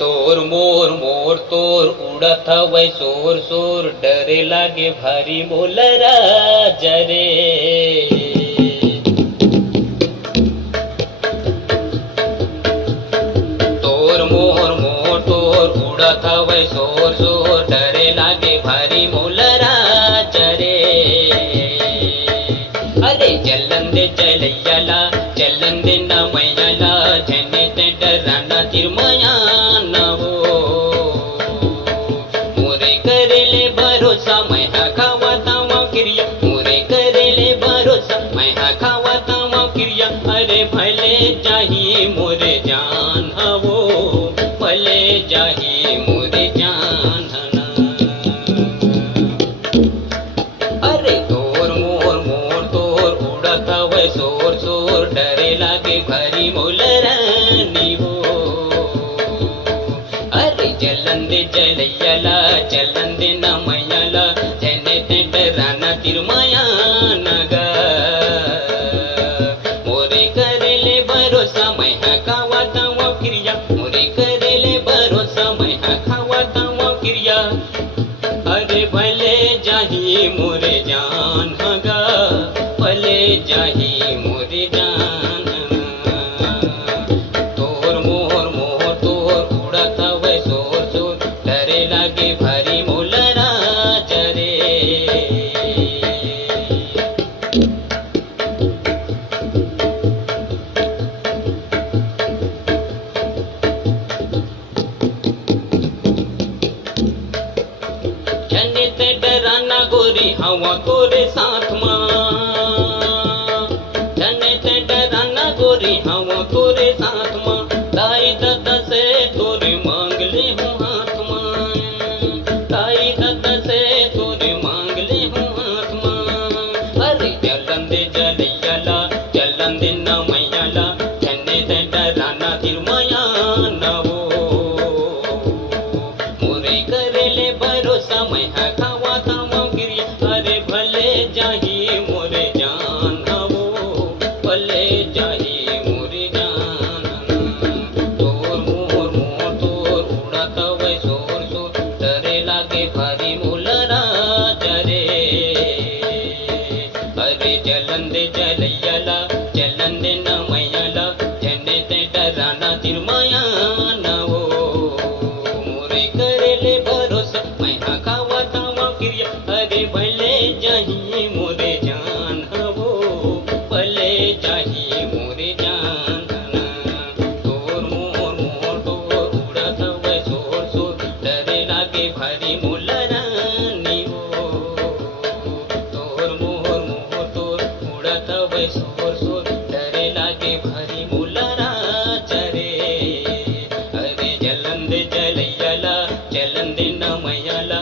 तोर मोर मोर तोर उड़त हवै शोर शोर, डरे लागे भारी मोला राजा रे। तोर मोर मोर तोर उड़त हवै शोर शोर, डरे लागे भारी मोला राजा रे। अरे चलन दे चलैयाला, चलन दे न मैयाला, जने ते डराना तिरमया न हो। मोरे करेले भरोसा मैं खावाता माँ क्रिया, मोरे करेले भरोसा मैं खावाता माँ क्रिया। अरे भले जाही मोरे जान हो, भले जाही मोरे जान ना। अरे तोर मोर मोर तोर उड़त हवै शोर शोर, डरे लागे भारी मोला रानी हो। अरे चलन दे चलैयाला, चलन दे न मैयाला, जने ते डराना तिरमया नगा। मोरे करेले भरोसा मैं खावाता वो क्रिया, मोरे करेले भरोसा मैं खावाता वो क्रिया। अरे भले जाही मोरे जान हगा, भले जाही मोरे जान ना। तोर मोर मोर तोर उड़त हवै शोर शोर, डरे लागे भारी मोला राजा रे। जने ते डराना गोरी हवा तोरे साथ माँ, जने ते डराना गोरी हवा तोरे साथ माँ। दाई दादा से तोरे मांग ले हूँ हाथ माँ, दाई दादा से तोरे मांग ले हूँ हाथ माँ। अरे चलन दे चलैयाला, चलन दे न मैयाला, जने ते डराना तिरमया न हो। मोरे करेले भरोसा मैं खावाता माँ क्रिया। अरे भले जाही मोरे जान हो, भले जाही मोरे जान ना। तोर मोर मोर तोर उड़त हवै शोर शोर, डरे लागे भारी मोला राजा रे। अरे चलन दे चलैयाला, चलन दे न मैयाला, जने ते डराना तिरमया न हो। मोरे करेले भरोसा मैं खावाता माँ क्रिया। अरे भले जाही मोरे जान हो, भले जाही मोरे जान ना। तोर मोर मोर तोर उड़त हवै शोर शोर, डरे लागे भारी मोला रानी हो। तोर मोर मोर तोर उड़त हवै शोर शोर, डरे लागे भारी मोला राजा रे। अरे चलन दे चलैयाला, चलन दे न मैयाला,